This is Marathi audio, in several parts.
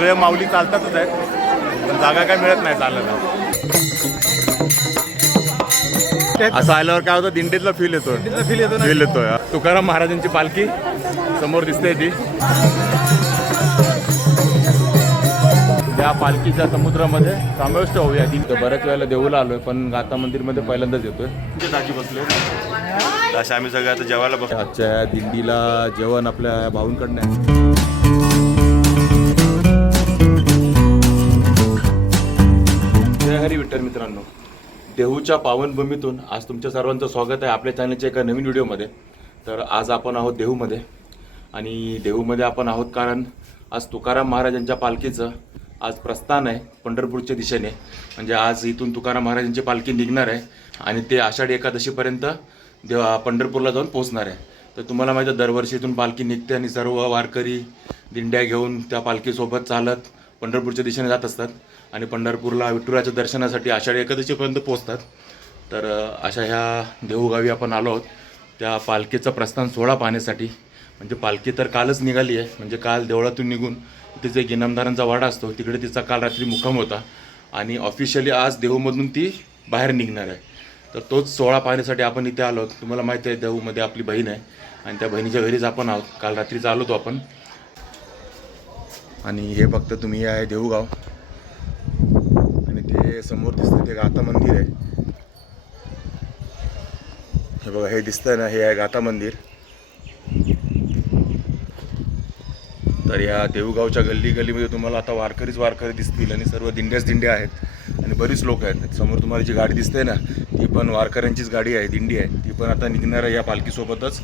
सगळे माऊली चालतातच आहेत. पण जागा काय मिळत नाही चालायला असं आल्यावर काय होतं दिंडीतला फील येतो फील येतो ना. फील येतोय. तुकाराम महाराजांची पालखी समोर दिसते ती. त्या पालखीच्या समुद्रामध्ये समाविष्ट होऊया. तिथं बऱ्याच वेळेला देऊला आलोय पण गाता मंदिरमध्ये पहिल्यांदाच येतोय. दाजी बसले. अशा आम्ही सगळे आता जेवायला बसलो. आजच्या दिंडीला जेवण आपल्या भाऊंकडनं आहे. हरी विठ्ठल मित्रांनो देहूच्या पावनभूमीतून आज तुमच्या सर्वांचं स्वागत आहे आपल्या चॅनलच्या एका नवीन व्हिडिओमध्ये तर आज आपण आहोत देहूमध्ये. आणि देहूमध्ये आपण आहोत कारण आज तुकाराम महाराजांच्या पालखीचं आज प्रस्थान आहे पंढरपूरच्या दिशेने. म्हणजे आज इथून तुकाराम महाराजांची पालखी निघणार आहे आणि ते आषाढी एकादशीपर्यंत देव पंढरपूरला जाऊन पोहोचणार आहे. तर तुम्हाला माहिती आहे दरवर्षी इथून पालखी निघते आणि सर्व वारकरी दिंड्या घेऊन त्या पालखीसोबत चालत पंढरपूरच्या दिशेने जात असतात. आणि पंढरपूरला विठुराच्या दर्शनासाठी आषाढी एकादशीपर्यंत पोहोचतात. तर अशा ह्या देहूगावी आपण आलो आहोत. त्या पालखीचं प्रस्थान सोहळा पाहण्यासाठी. म्हणजे पालखी तर कालच निघाली आहे. म्हणजे काल देवळातून निघून तिथे एक इनामदारांचा वाडा असतो तिकडे तिचा काल रात्री मुक्काम होता. आणि ऑफिशियली आज देहूमधून ती बाहेर निघणार आहे. तर तोच सोहळा पाहण्यासाठी आपण इथे आलो आहोत. तुम्हाला माहिती आहे देहूमध्ये आपली बहीण आहे. आणि त्या बहिणीच्या घरीच आपण आहोत. काल रात्रीच आलो होतो आपण. आणि हे फक्त तुम्ही आहे देऊगाव समोर दिसतं ते गाता मंदिर आहे. हे बघा हे दिसतंय ना हे आहे गाता मंदिर. तर या देऊगावच्या गल्ली गल्लीमध्ये तुम्हाला आता वारकरीच वारकरी दिसतील आणि सर्व दिंड्याच दिंड्या आहेत आणि बरीच लोक आहेत. समोर तुम्हाला जी गाडी दिसते ना ती पण वारकऱ्यांचीच गाडी आहे दिंडी आहे. ती पण आता निघणार आहे या पालखीसोबतच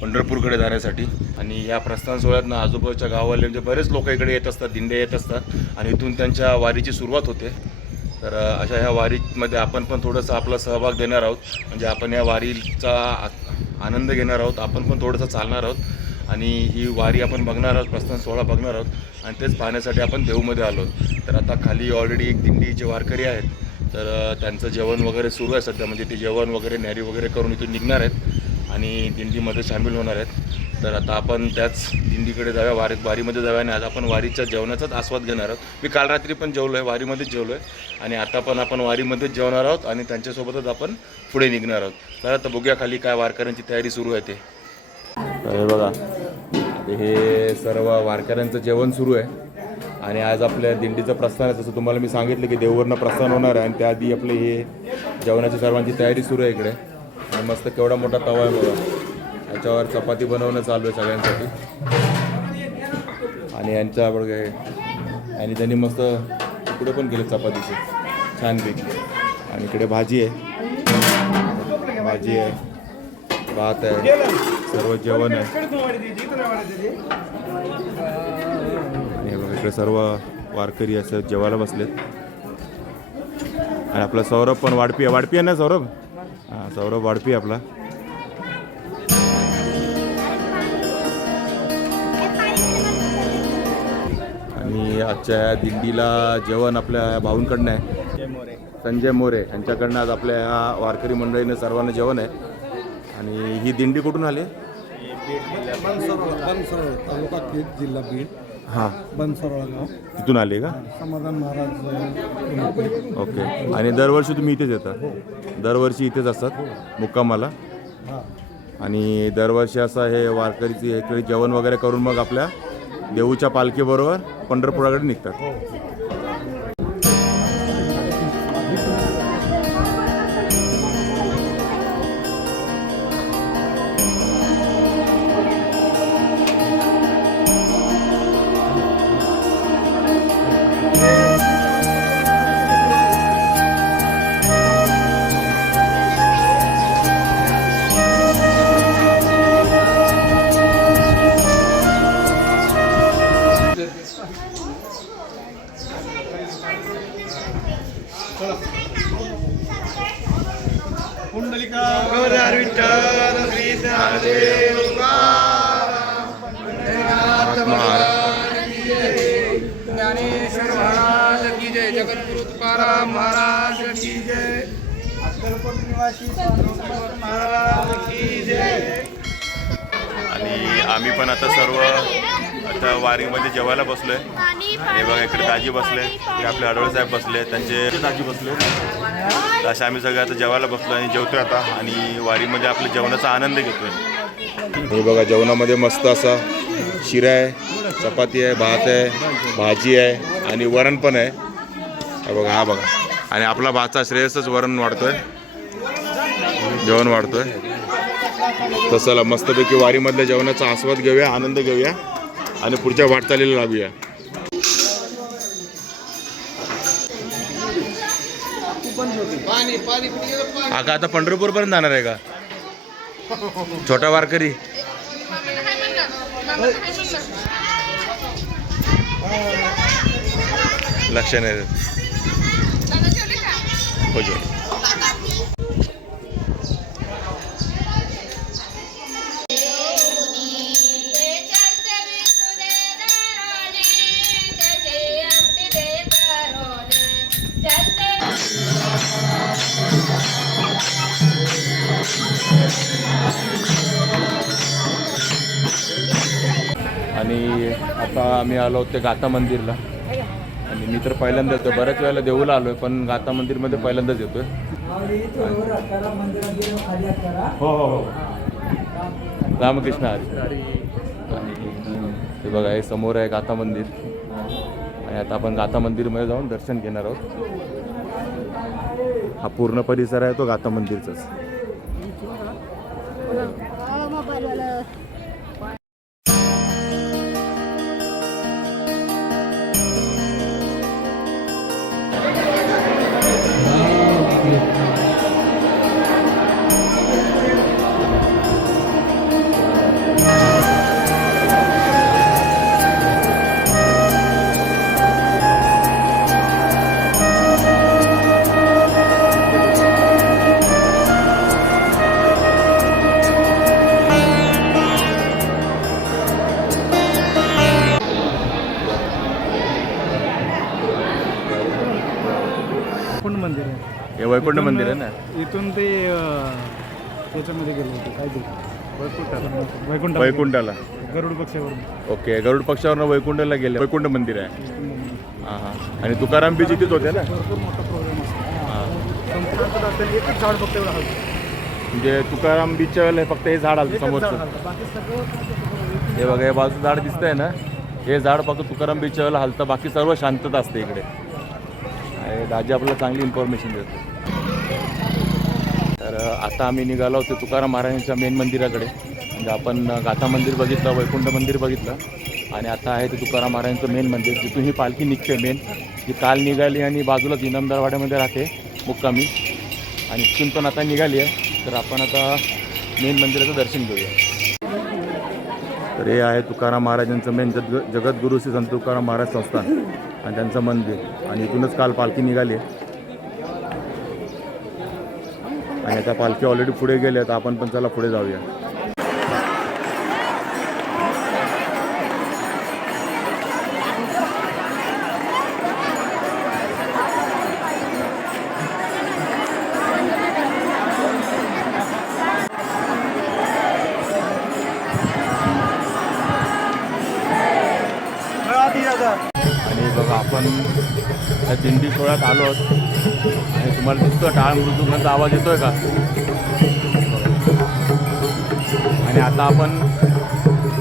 पंढरपूरकडे जाण्यासाठी. आणि या प्रस्थान सोहळ्यात ना आजूबाजूच्या गावाले म्हणजे बरेच लोक इकडे येत असतात दिंड्या येत असतात. आणि इथून त्यांच्या वारीची सुरुवात होते. तर अशा ह्या वारीमध्ये आपण पण थोडंसं आपला सहभाग देणार आहोत. म्हणजे आपण या वारीचा आनंद घेणार आहोत. आपण पण थोडंसं चालणार आहोत. आणि ही वारी आपण बघणार आहोत प्रस्थान सोहळा बघणार आहोत. आणि तेच पाहण्यासाठी आपण देऊमध्ये आलो तर आता खाली ऑलरेडी एक दिंडी जे वारकरी आहेत. तर त्यांचं जेवण वगैरे सुरू आहे सध्या. म्हणजे ते जेवण वगैरे नॅरी वगैरे करून इथून निघणार आहेत. आणि दिंडीमध्ये सामील होणार आहेत. तर आता आपण त्याच दिंडीकडे जाऊया वारी वारीमध्ये जाऊया आणि आज आपण वारीच्या जेवणाचाच आस्वाद घेणार आहोत. मी काल रात्री पण जेवलो आहे वारीमध्येच जेवलो आहे आणि आता पण आपण वारीमध्येच जेवणार आहोत आणि त्यांच्यासोबतच आपण पुढे निघणार आहोत. तर आता बघूया खाली काय वारकऱ्यांची तयारी सुरू आहे ते. तर बघा हे सर्व वारकऱ्यांचं जेवण सुरू आहे आणि आज आपल्या दिंडीचं प्रस्थान आहे. जसं तुम्हाला मी सांगितलं की देववरनं प्रस्थान होणार आहे आणि त्याआधी आपले हे जेवणाची सर्वांची तयारी सुरू आहे इकडे. आणि मस्त केवढा मोठा तवा आहे बघा. त्याच्यावर चपाती बनवणं चालू आहे सगळ्यांसाठी. आणि यांच्या बघा हे आणि त्यांनी मस्त इकडे पण केले चपातीचे. छानपैकी. आणि इकडे भाजी आहे. भाजी आहे. भात आहे. सर्व जेवण आहे. आणि हे बघा इकडे सर्व वारकरी असं जेवायला बसलेत. आणि आपला सौरभ पण वाढपी आहे. वाढपी आहे ना सौरभ? हां सौरभ वाढपी आहे आपला. आजच्या या दिंडीला जेवण आपल्या भाऊंकडनं आहे. संजय मोरे. यांच्याकडनं आज आपल्या ह्या वारकरी मंडळीने सर्वांना जेवण आहे. आणि ही दिंडी कुठून आली? तालुका जिल्हा बीड. हां. बनसरोळ गाव. तिथून आली का? समाधान महाराज ओके. आणि दरवर्षी तुम्ही इथेच येता? दरवर्षी इथेच असतात? मुक्कामाला? हा. आणि दरवर्षी असं हे वारकरीची इकडे जेवण वगैरे करून मग आपल्या देऊच्या पालखीबरोबर पंढरपुराकडे निघतात. जय जगद्गुरु तुकाराम महाराज की जय. अक्कलकोट निवासी महाराज की जय. आणि आम्ही पण आता सर्व आता वारीमध्ये जेवायला बसलोय. हे बघा इकडे दाजी बसले इकडे आपले आडवळे साहेब बसले त्यांचे दाजी बसले. तर असे आम्ही सगळे आता जेवायला बसलो आणि जेवतोय आता आणि वारीमध्ये आपल्या जेवणाचा आनंद घेतोय. हे बघा जेवणामध्ये मस्त असा शिरा आहे चपाती आहे भात आहे भाजी आहे आणि वरण पण आहे. बघा हा बघा. आणि आपला भातचा श्रेयसच वरण वाढतोय. जेवण वाढतोय. तर चला मस्तपैकी वारीमधल्या जेवणाचा आस्वाद घेऊया आनंद घेऊया आणि पुढच्या वाटचालीला लागूया अगं आता पंढरपूर पर्यंत जाणार आहे का? छोटा वारकरी. लक्ष नाही देत आणि आता आम्ही आलो ते गाता मंदिरला मी तर पहिल्यांदाच येतो बऱ्याच वेळेला देऊला आलोय पण गाता मंदिरमध्ये पहिल्यांदाच येतोय. हो हो हो. रामकृष्ण हरी. ते बघा हे समोर आहे गाता मंदिर. आणि आता आपण गाता मंदिरमध्ये जाऊन दर्शन घेणार आहोत. हा पूर्ण परिसर आहे तो गाता मंदिरचाच. हे वैकुंठ मंदिर आहे ना? इथून ते त्याच्यामध्ये गेलो होतो काय ते वैकुंठ वैकुंठ वैकुंठाला. गरुड पक्षावरून. ओके गरुड पक्षावरनं वैकुंठला गेले. वैकुंठ मंदिर आहे. हां हां आणि तुकाराम बी तिथेच होते ना? भरपूर मोठा प्रॉब्लेम असतो. हां. संपूर्ण असतं एकच झाड फक्त एवढं हलतं. म्हणजे तुकाराम वेळेला फक्त हे झाड आलं समोरचं. हे बघा हे बाजूचं झाड दिसतंय ना? हे झाड फक्त तुकाराम वेळेला हलतं बाकी सर्व शांतता असते इकडे. दाजी आपल्याला चांगली इन्फॉर्मेशन देतो. तर आता आम्ही निघालो होतो तुकाराम महाराजांच्या मेन मंदिराकडे. म्हणजे आपण गाथा मंदिर बघितलं वैकुंठ मंदिर बघितलं. आणि आता आहे ते तुकाराम महाराजांचं मेन मंदिर. तिथून ही पालखी निघते मेन जी काल निघाली आणि बाजूलाच इनामदारवाड्यामध्ये राहते मुक्कामी. आणि तिथून पण आता निघाली आहे. तर आपण आता मेन मंदिराचं दर्शन घेऊया. तर हे आहे तुकाराम महाराजांचं मेन जग जगद्गुरु श्री संत तुकाराम महाराज संस्थान आणि त्यांचं मंदिर. आणि इथूनच काल पालखी निघाली आहे. आणि आता पालखी ऑलरेडी पुढे गेली तर आपण पण चला पुढे जाऊया. आणि बघा आपण दिंडी सोहळ्यात आलो तुम्हाला दिसतो टाळ मृदुंगाचा आवाज येतोय का? आणि आता आपण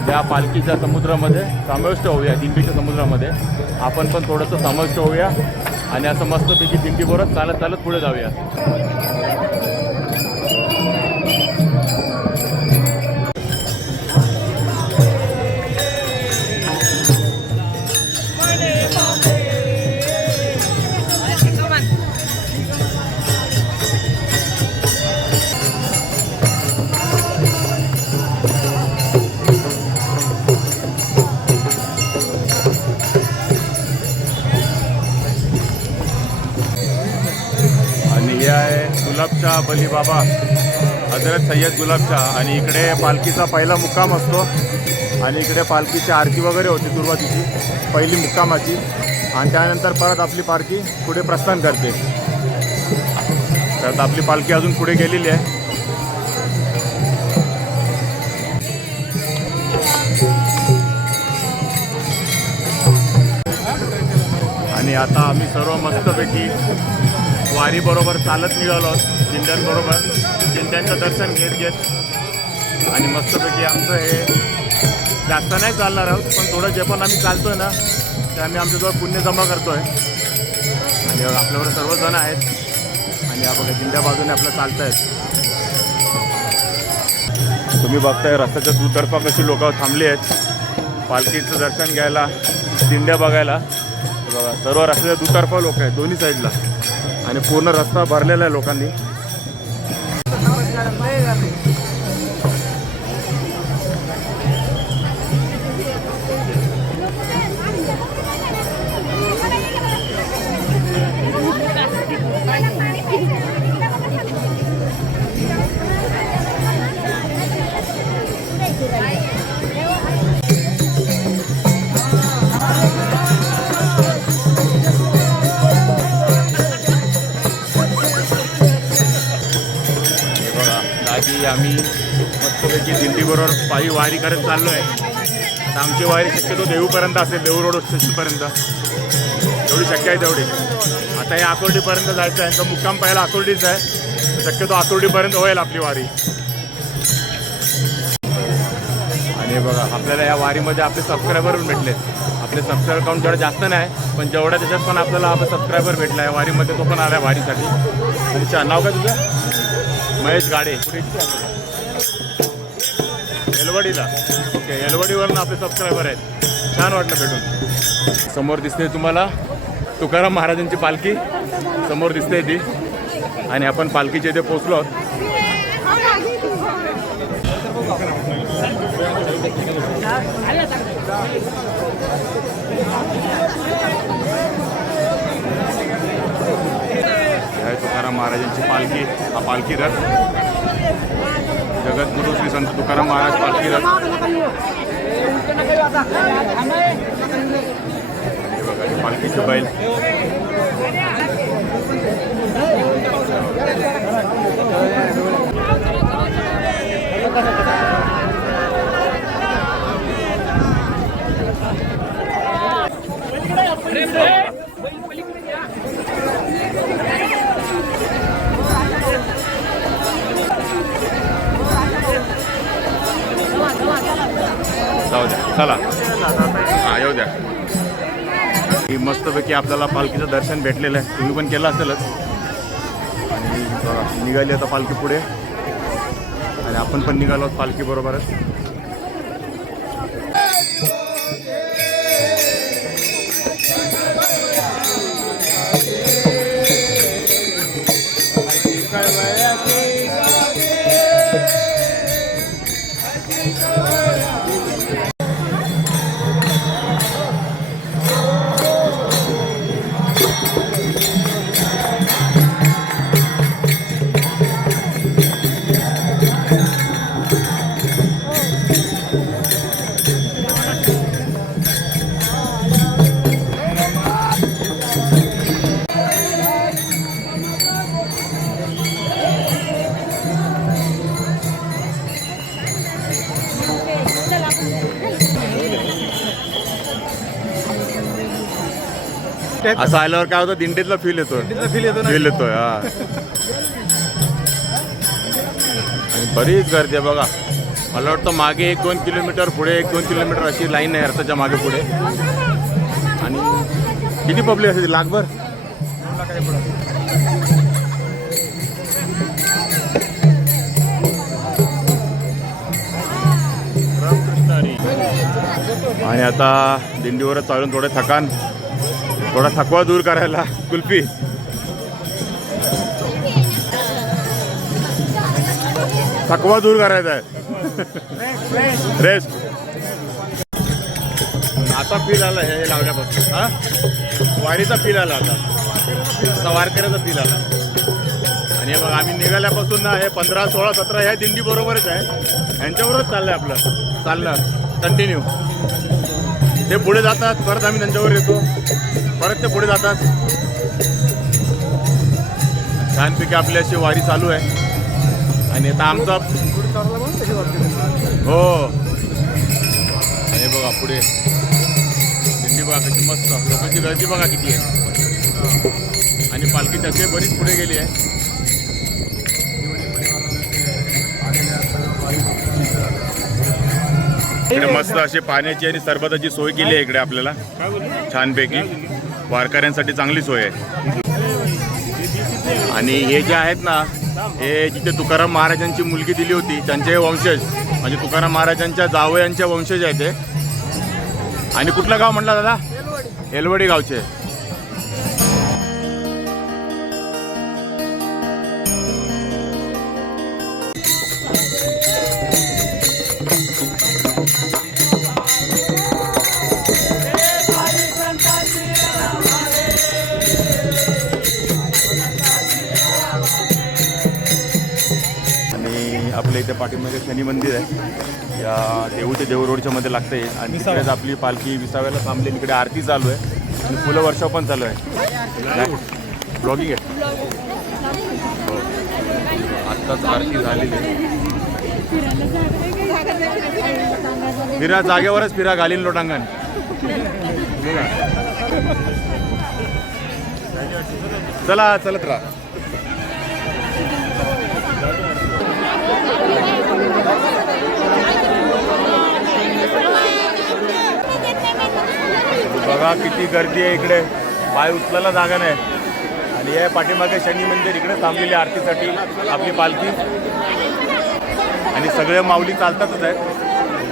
त्या पालखीच्या समुद्रामध्ये समाविष्ट होऊया दिंडीच्या समुद्रामध्ये. आपण पण थोडंसं समाविष्ट होऊया आणि असं मस्तपैकी दिंडी बरोबर चालत चालत पुढे जाऊया. गुलाबशाह बलीबाबा हजरत सय्यद गुलाबशाह आणि इकडे पालखीचा पहिला मुक्काम असतो. आणि इकडे पालखीची आरती वगैरे होती सुरुवातीची पहिली मुक्कामाची. आणि त्यानंतर परत आपली पालखी पुढे प्रस्थान करते. तर आपली पालखी अजून पुढे गेलेली आहे. आणि आता आम्ही सर्व मस्तपैकी वारीबरोबर चालत निघालो. आहोत दिंड्यांबरोबर. दिंड्यांचं दर्शन घेत घेत. आणि मस्तपैकी आमचं हे जास्त नाही चालणार आहोत पण थोडं जे पण आम्ही चालतोय ना ते आम्ही आमच्याजवळ पुण्य जमा करतो आहे आणि आपल्यावर सर्वजण आहेत. आणि आपण दिंड्या बाजूने आपलं चालत आहेत तुम्ही बघताय रस्त्याच्या दुतर्फा कशी लोक थांबली आहेत. पालखीचं दर्शन घ्यायला दिंड्या बघायला. बघा सर्व रस्त्याच्या दुतर्फा लोक आहेत दोन्ही साईडला आणि पूर्ण रस्ता भरलेला आहे लोकांनी. आम्ही मस्तपैकी दिंडीबरोबर पायी वारी करत चाललो आहे आता आमची वारी शक्यतो देऊपर्यंत असेल देऊ रोड स्टेशनपर्यंत. तेवढी शक्य आहे तेवढी. आता हे आकुर्डीपर्यंत जायचं आहे तर मुक्काम पाहायला आकुर्डीच आहे. शक्यतो आकुर्डीपर्यंत होईल आपली वारी. आणि बघा आपल्याला या वारीमध्ये आपले सबस्क्रायबर पण भेटले. आपले सबस्क्रायबर काउंट जेवढा जास्त नाही पण जेवढ्या त्याच्यात पण आपल्याला आपला सबस्क्रायबर भेटला आहे वारीमध्ये तो पण आला वारीसाठी. आणि नाव काय तुझं? महेश गाडे. कुठे एलवडीला ओके एलवडीवरून आपले सबस्क्रायबर आहेत. छान वाटलं भेटून. समोर दिसते तुम्हाला तुकाराम महाराजांची पालखी. समोर दिसते ती. आणि आपण पालखीच्या इथे पोचलो आहोत. महाराजांची पालखी हा पालखी रथ. जगद्गुरु श्री संत तुकाराम महाराज पालखी रथ. हे पालखीचे बैल Hey! चला. हां येऊ द्या. ही मस्तपैकी आपल्याला पालखीचं दर्शन भेटलेलं आहे. तुम्ही पण केलं असेलच. आणि निघाली आता पालखी पुढे. आणि आपण पण निघालो आहोत असं आल्यावर काय होतं? दिंडीतला फील येतो फील येतो ना? फील येतोय हा. आणि बरीच गर्दी आहे बघा. मला वाटतं मागे एक दोन किलोमीटर पुढे एक दोन किलोमीटर अशी लाईन आहे रस्त्याच्या मागे पुढे. आणि किती पब्लिक असेल लाखभर? आणि आता दिंडीवर चालून थोडं थकान. थोडा थकवा दूर करायला कुल्फी. थकवा दूर करायचा आहे. रेस्ट आता फील आला हे लावल्यापासून. हा? वारीचा फील आला आता. आता वारकऱ्याचा फील आला. आणि मग आम्ही निघाल्यापासून ना हे पंधरा सोळा सतरा ह्या दिंडी बरोबरच आहे. चाललं चाललंय आपलं. चाललं कंटिन्यू ते पुढे जातात परत आम्ही त्यांच्यावर येतो. परत ते पुढे जातात. छानपैकी आपली अशी वारी चालू आहे. आणि आता आमचा हो. आणि बघा पुढे. दिंडी बघा कशी मस्त. लोकांची गर्दी बघा किती आहे. आणि पालखी तसे बरीच पुढे गेली आहे. इकडे मस्त अशी पाण्याची आणि सरबताची सोय केली आहे इकडे आपल्याला. छानपैकी. वारकऱ्यांसाठी चांगली सोय आहे. आणि हे जे आहेत ना हे जिथे तुकाराम महाराजांची मुलगी दिली होती त्यांचे हे वंशज म्हणजे तुकाराम महाराजांच्या जावयांचे वंशज आहेत ते आणि कुठलं गाव म्हटलं दादा? एलवडी गावचे. इथे पाठीमध्ये शनी मंदिर आहे. या देऊ ते देऊ रोडच्या मध्ये लागते आणि तिकडेच आपली पालखी विसाव्याला थांबली. इकडे आरती चालू आहे. आणि फुलं वर्षाव पण चालू आहे. ब्लॉगिंग आहे. आत्ताच आरती झालेली आहे. फिरा जागेवरच फिरा घालीन लोटांगण. चला चलत राहा. बघा किती गर्दी आहे इकडे. पाय उचलायला जागा नाही. आणि या पाठीमागे शनी मंदिर इकडे थांबलेली आरतीसाठी आपली पालखी. आणि सगळे माऊली चालतातच आहेत.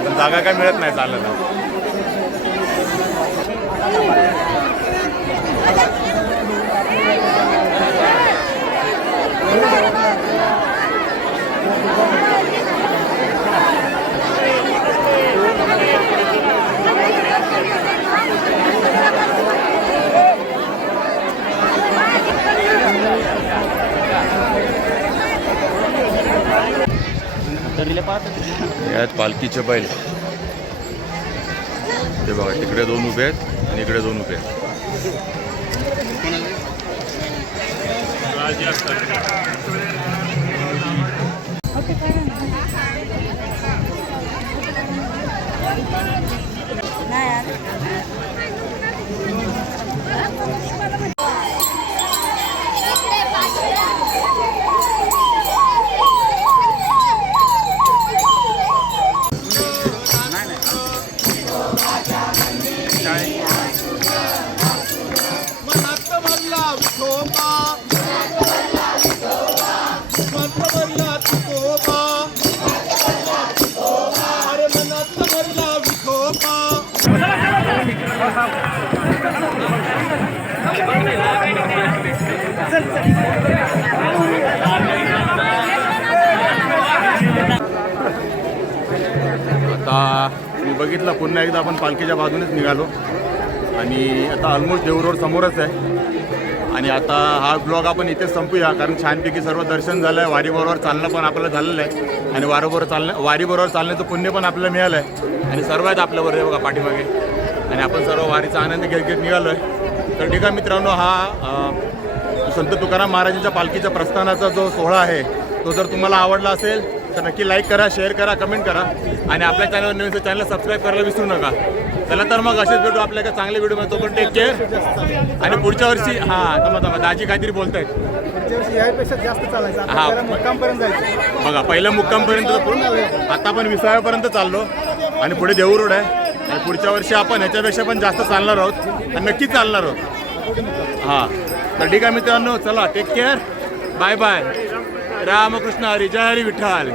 पण जागा काय मिळत नाही चालायला यात पालखीचे बैल ते बघा तिकडे दोन उभे आहेत आणि इकडे दोन उभे आहेत आता मी बघितलं पुन्हा एकदा आपण पालखीच्या बाजूनेच निघालो. आणि आता ऑलमोस्ट देव रोड समोरच आहे. आणि आता हा ब्लॉग आपण इथेच संपूया कारण छानपैकी सर्व दर्शन झालं आहे वारीबरोबर चालणं पण आपल्याला झालेलं आहे. आणि वारीबरोबर चालणं वारीबरोबर चालण्याचं पुण्य पण आपल्याला मिळालं आहे आणि सर्व आहेत आपल्याबरोबर आहे बघा पाठीमागे. आणि आपण सर्व वारीचा आनंद घेत घेत निघालो आहे तर ठीक आहे मित्रांनो हा संत तुकाराम महाराजांच्या पालखीच्या प्रस्थानाचा जो सोहळा आहे तो जर तुम्हाला आवडला असेल तर नक्की लाईक करा शेअर करा कमेंट करा. आणि आपल्या चॅनलवर नवीन चॅनलला सबस्क्राईब करायला विसरू नका. चला तर मग असेच भेटू आपल्या एका चांगल्या व्हिडिओ तो पण टेक केअर आणि पुढच्या वर्षी हां थांबा थांबा दाजी काहीतरी बोलतायत. पुढच्या वर्षी यापेक्षा जास्त चालायचं. आता हा. बघा पहिलं मुक्कामपर्यंत आता आपण विसाव्यापर्यंत चाललो. आणि पुढे देऊ रोड आहे. आणि पुढच्या वर्षी आपण ह्याच्यापेक्षा पण जास्त चालणार आहोत. आणि नक्कीच चालणार आहोत. हां. तर ठीक आहे मित्रांनो चला take care bye bye Ramkrishna Hari जय हरी विठ्ठल.